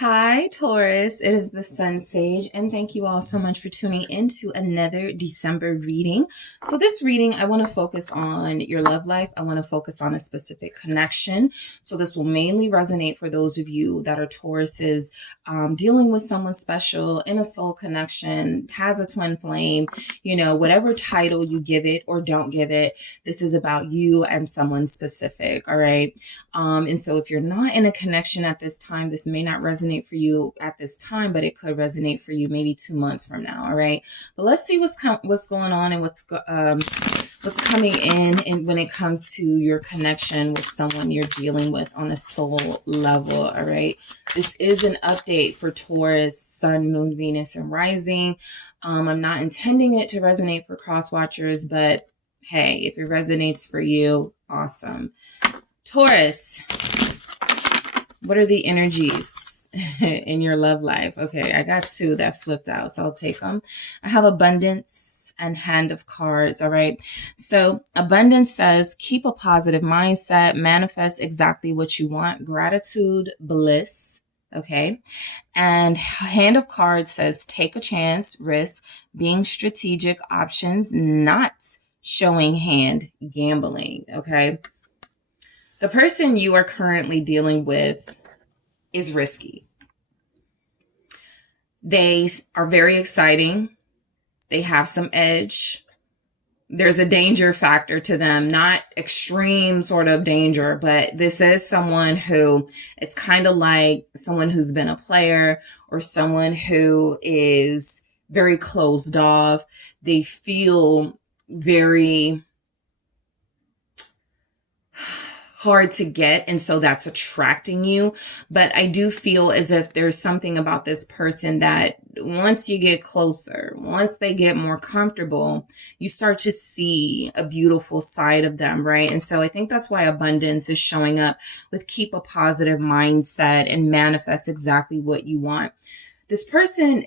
Hi, Taurus. It is the Sun Sage, and thank you all so much for tuning into another December reading. So this reading, I want to focus on your love life. I want to focus on a specific connection. So this will mainly resonate for those of you that are Tauruses, dealing with someone special in a soul connection, has a twin flame, whatever title you give it or don't give it. This is about you and someone specific. All right. And so if you're not in a connection at this time, this may not resonate for you at this time, but it could resonate for you maybe 2 months from now. All right. But let's see what's going on and what's coming in and when it comes to your connection with someone you're dealing with on a soul level. All right. This is an update for Taurus, Sun, Moon, Venus, and Rising. I'm not intending it to resonate for cross watchers, but hey, if it resonates for you, awesome. Taurus, what are the energies in your love life? Okay, I got two that flipped out, so I'll take them. I have abundance and hand of cards. All right. So abundance says keep a positive mindset, manifest exactly what you want, gratitude, bliss. Okay. And hand of cards says take a chance, risk, being strategic, options, not showing hand, gambling. Okay. The person you are currently dealing with is risky. They are very exciting. They have some edge. There's a danger factor to them, not extreme sort of danger, but this is someone who, it's kind of like someone who's been a player or someone who is very closed off. They feel very hard to get, and so that's attracting you. But I do feel as if there's something about this person that once you get closer, once they get more comfortable, you start to see a beautiful side of them, right? And so I think that's why abundance is showing up with keep a positive mindset and manifest exactly what you want. This person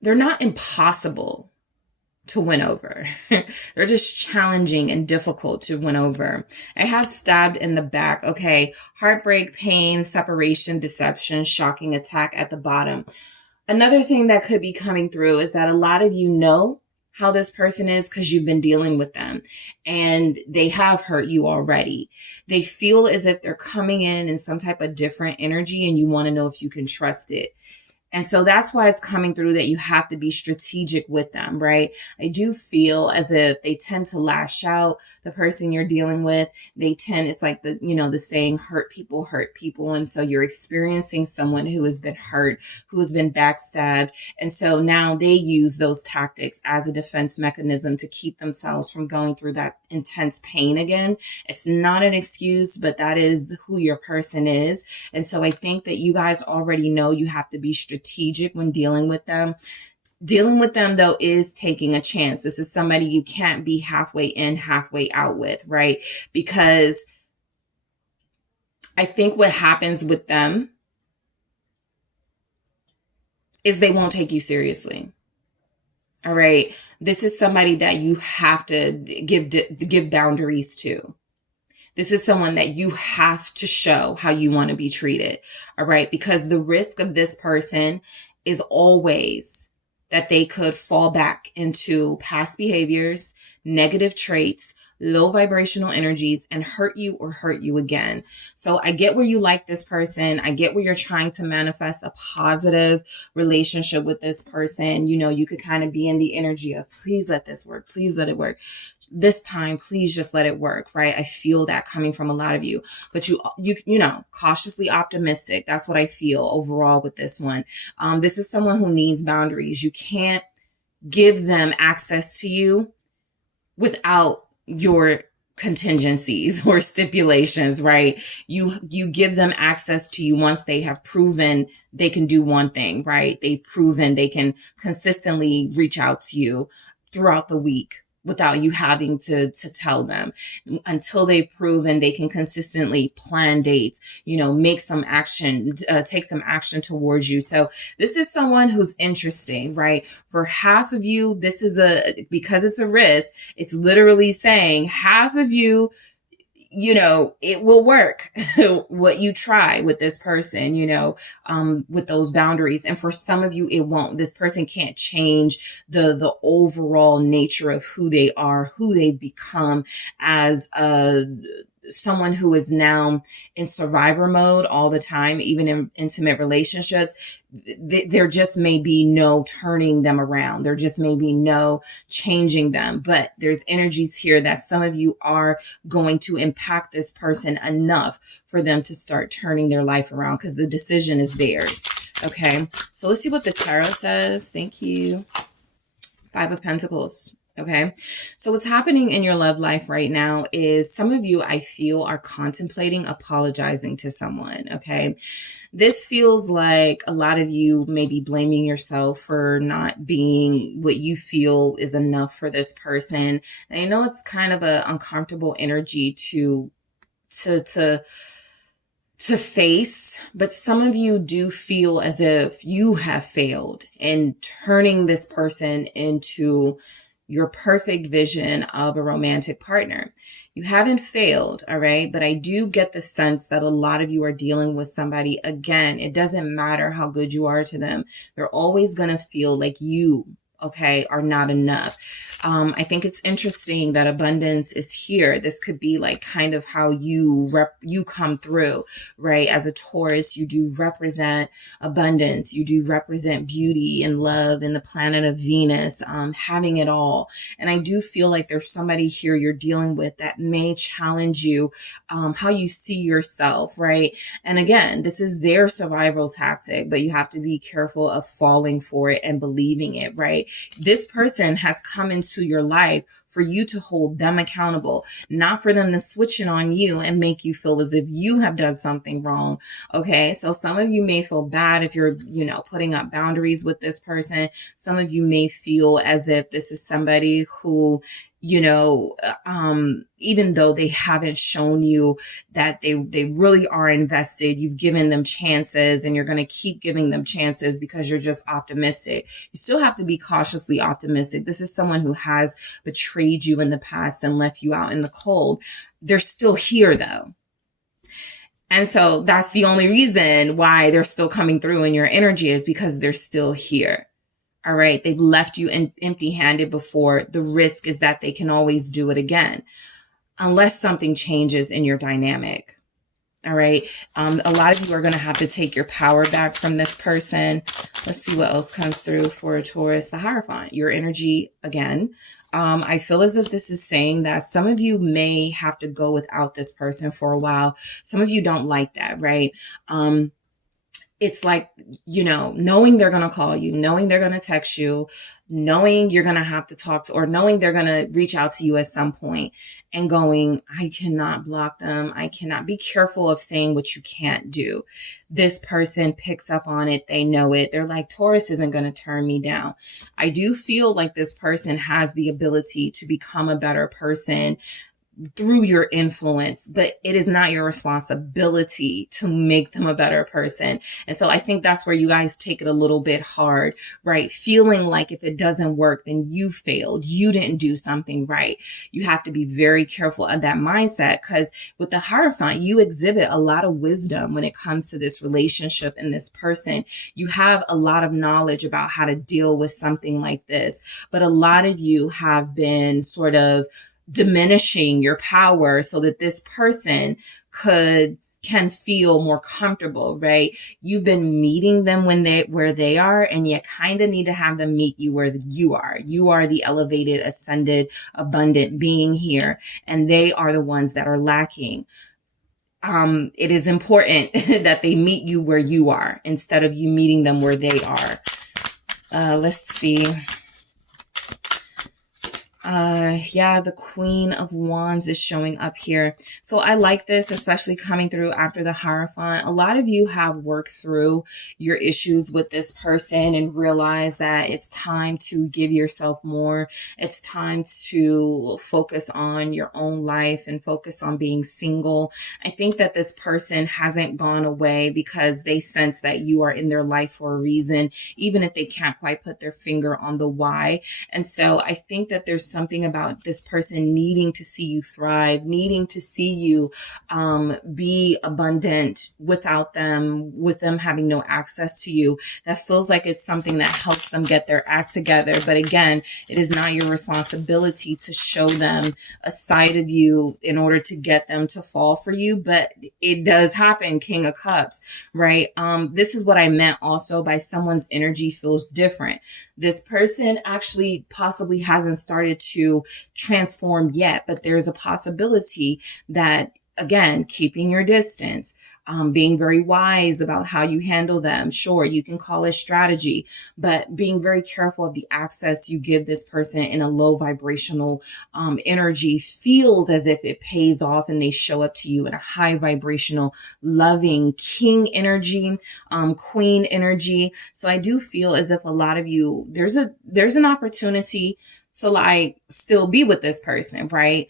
they're not impossible to win over. They're just challenging and difficult to win over. I have stabbed in the back. Okay. Heartbreak, pain, separation, deception, shocking attack at the bottom. Another thing that could be coming through is that a lot of you know how this person is because you've been dealing with them and they have hurt you already. They feel as if they're coming in some type of different energy and you want to know if you can trust it. And so that's why it's coming through that you have to be strategic with them, right? I do feel as if they tend to lash out. The person you're dealing with, it's like the saying, hurt people. And so you're experiencing someone who has been hurt, who has been backstabbed. And so now they use those tactics as a defense mechanism to keep themselves from going through that intense pain again. It's not an excuse, but that is who your person is. And so I think that you guys already know you have to be strategic when dealing with them. Dealing with them, though, is taking a chance. This is somebody you can't be halfway in, halfway out with, right? Because I think what happens with them is they won't take you seriously. All right. This is somebody that you have to give boundaries to. This is someone that you have to show how you want to be treated. All right. Because the risk of this person is always that they could fall back into past behaviors, negative traits, low vibrational energies, and hurt you again. So I get where you like this person. I get where you're trying to manifest a positive relationship with this person. You could kind of be in the energy of, please let this work. Please let it work. This time, please just let it work, right? I feel that coming from a lot of you, but you cautiously optimistic. That's what I feel overall with this one. This is someone who needs boundaries. You can't give them access to you without your contingencies or stipulations, right? You give them access to you once they have proven they can do one thing, right? They've proven they can consistently reach out to you throughout the week without you having to tell them, until they've proven they can consistently plan dates, make some action, take some action towards you. So this is someone who's interesting, right? For half of you, this is because it's a risk. It's literally saying half of you, you know, it will work what you try with this person, you know, with those boundaries. And for some of you, it won't. This person can't change the overall nature of who they are, who they've become as someone who is now in survivor mode all the time, even in intimate relationships. There just may be no turning them around. There just may be no changing them. But there's energies here that some of you are going to impact this person enough for them to start turning their life around, because the decision is theirs. Okay, so let's see what the tarot says. Thank you. Five of Pentacles. Okay, so what's happening in your love life right now is some of you, I feel, are contemplating apologizing to someone. Okay, this feels like a lot of you may be blaming yourself for not being what you feel is enough for this person. And I know it's kind of an uncomfortable energy to face, but some of you do feel as if you have failed in turning this person into your perfect vision of a romantic partner. You haven't failed, all right? But I do get the sense that a lot of you are dealing with somebody, again, it doesn't matter how good you are to them. They're always going to feel like you, okay, are not enough. I think it's interesting that abundance is here. This could be like kind of how you come through, right? As a Taurus, you do represent abundance. You do represent beauty and love and the planet of Venus, having it all. And I do feel like there's somebody here you're dealing with that may challenge you, how you see yourself, right? And again, this is their survival tactic, but you have to be careful of falling for it and believing it, right? This person has come into your life for you to hold them accountable, not for them to switch it on you and make you feel as if you have done something wrong. Okay, so some of you may feel bad if you're, you know, putting up boundaries with this person. Some of you may feel as if this is somebody who, you know, even though they haven't shown you that they really are invested, you've given them chances and you're going to keep giving them chances because you're just optimistic. You still have to be cautiously optimistic. This is someone who has betrayed you in the past and left you out in the cold. They're still here though. And so that's the only reason why they're still coming through in your energy, is because they're still here. All right. They've left you empty handed before. The risk is that they can always do it again, unless something changes in your dynamic. All right. A lot of you are going to have to take your power back from this person. Let's see what else comes through for a Taurus. The Hierophant, your energy again. I feel as if this is saying that some of you may have to go without this person for a while. Some of you don't like that, right? It's like, you know, knowing they're going to call you, knowing they're going to text you, knowing you're going to have to talk to, or knowing they're going to reach out to you at some point, and going, I cannot block them. I cannot. Be careful of saying what you can't do. This person picks up on it. They know it. They're like, Taurus isn't going to turn me down. I do feel like this person has the ability to become a better person through your influence, but it is not your responsibility to make them a better person. And so I think that's where you guys take it a little bit hard, right? Feeling like if it doesn't work, then you failed. You didn't do something right. You have to be very careful of that mindset, because with the Hierophant, you exhibit a lot of wisdom when it comes to this relationship and this person. You have a lot of knowledge about how to deal with something like this, but a lot of you have been sort of diminishing your power so that this person can feel more comfortable, right? You've been meeting them where they are, and you kind of need to have them meet you where you are. You are the elevated, ascended, abundant being here, and they are the ones that are lacking. It is important that they meet you where you are instead of you meeting them where they are. Let's see. Yeah, the Queen of Wands is showing up here. So I like this, especially coming through after the Hierophant. A lot of you have worked through your issues with this person and realize that it's time to give yourself more. It's time to focus on your own life and focus on being single. I think that this person hasn't gone away because they sense that you are in their life for a reason, even if they can't quite put their finger on the why. And so I think that there's something about this person needing to see you thrive, needing to see you be abundant without them, with them having no access to you. That feels like it's something that helps them get their act together. But again, it is not your responsibility to show them a side of you in order to get them to fall for you. But it does happen, King of Cups, right? This is what I meant also by someone's energy feels different. This person actually possibly hasn't started to transform yet, but there's a possibility that, again, keeping your distance, being very wise about how you handle them. Sure, you can call it strategy, but being very careful of the access you give this person in a low vibrational energy feels as if it pays off and they show up to you in a high vibrational, loving king energy, queen energy. So I do feel as if a lot of you, there's an opportunity to like still be with this person, right?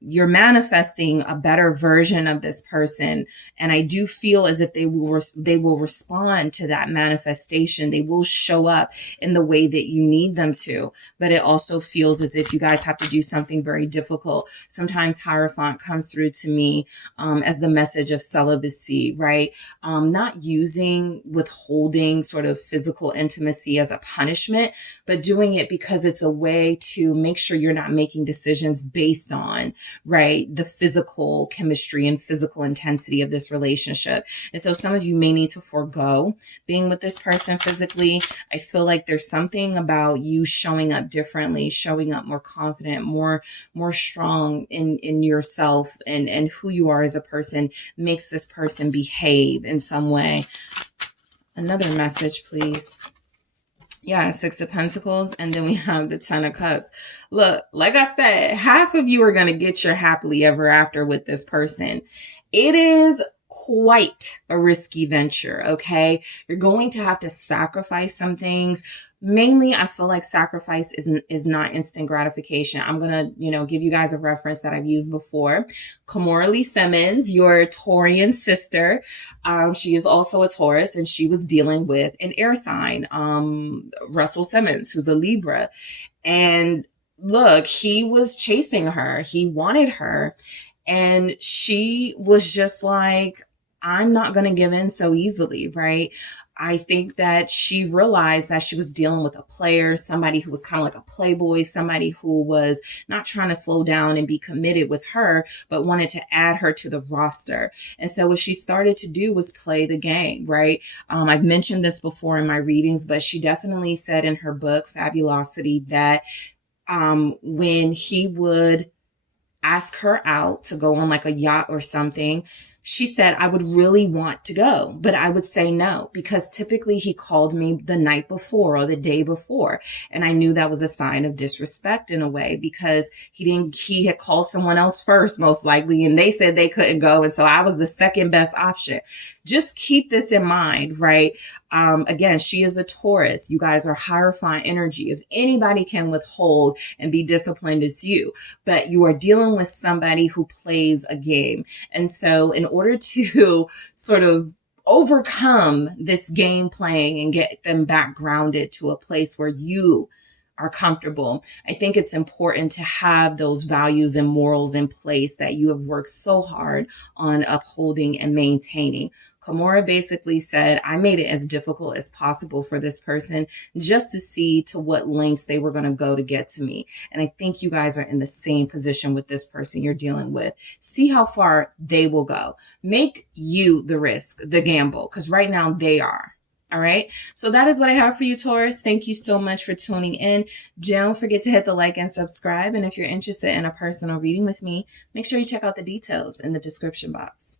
You're manifesting a better version of this person. And I do feel as if they will respond to that manifestation. They will show up in the way that you need them to. But it also feels as if you guys have to do something very difficult. Sometimes Hierophant comes through to me as the message of celibacy, right? Not using withholding sort of physical intimacy as a punishment, but doing it because it's a way to make sure you're not making decisions based on, right, the physical chemistry and physical intensity of this relationship. And so some of you may need to forego being with this person physically. I feel like there's something about you showing up differently, showing up more confident, more strong in yourself and who you are as a person makes this person behave in some way. Another message, please. Yeah, Six of Pentacles, and then we have the Ten of Cups. Look, like I said, half of you are going to get your happily ever after with this person. It is quite a risky venture, okay? You're going to have to sacrifice some things. Mainly, I feel like sacrifice is not instant gratification. I'm going to, give you guys a reference that I've used before. Kimora Lee Simmons, your Taurian sister, she is also a Taurus, and she was dealing with an air sign, Russell Simmons, who's a Libra. And look, he was chasing her. He wanted her. And she was just like, I'm not going to give in so easily, right? I think that she realized that she was dealing with a player, somebody who was kind of like a playboy, somebody who was not trying to slow down and be committed with her, but wanted to add her to the roster. And so what she started to do was play the game, right? I've mentioned this before in my readings, but she definitely said in her book, Fabulosity, that when he would ask her out to go on like a yacht or something, she said, I would really want to go, but I would say no, because typically he called me the night before or the day before. And I knew that was a sign of disrespect in a way, because he had called someone else first, most likely, and they said they couldn't go. And so I was the second best option. Just keep this in mind, right? Again, she is a Taurus. You guys are Hierophant energy. If anybody can withhold and be disciplined, it's you. But you are dealing with somebody who plays a game. And so in order to sort of overcome this game playing and get them back grounded to a place where you are comfortable, I think it's important to have those values and morals in place that you have worked so hard on upholding and maintaining. Kimora basically said, I made it as difficult as possible for this person just to see to what lengths they were going to go to get to me. And I think you guys are in the same position with this person you're dealing with. See how far they will go. Make you the risk, the gamble, because right now they are. All right. So that is what I have for you, Taurus. Thank you so much for tuning in. Don't forget to hit the like and subscribe. And if you're interested in a personal reading with me, make sure you check out the details in the description box.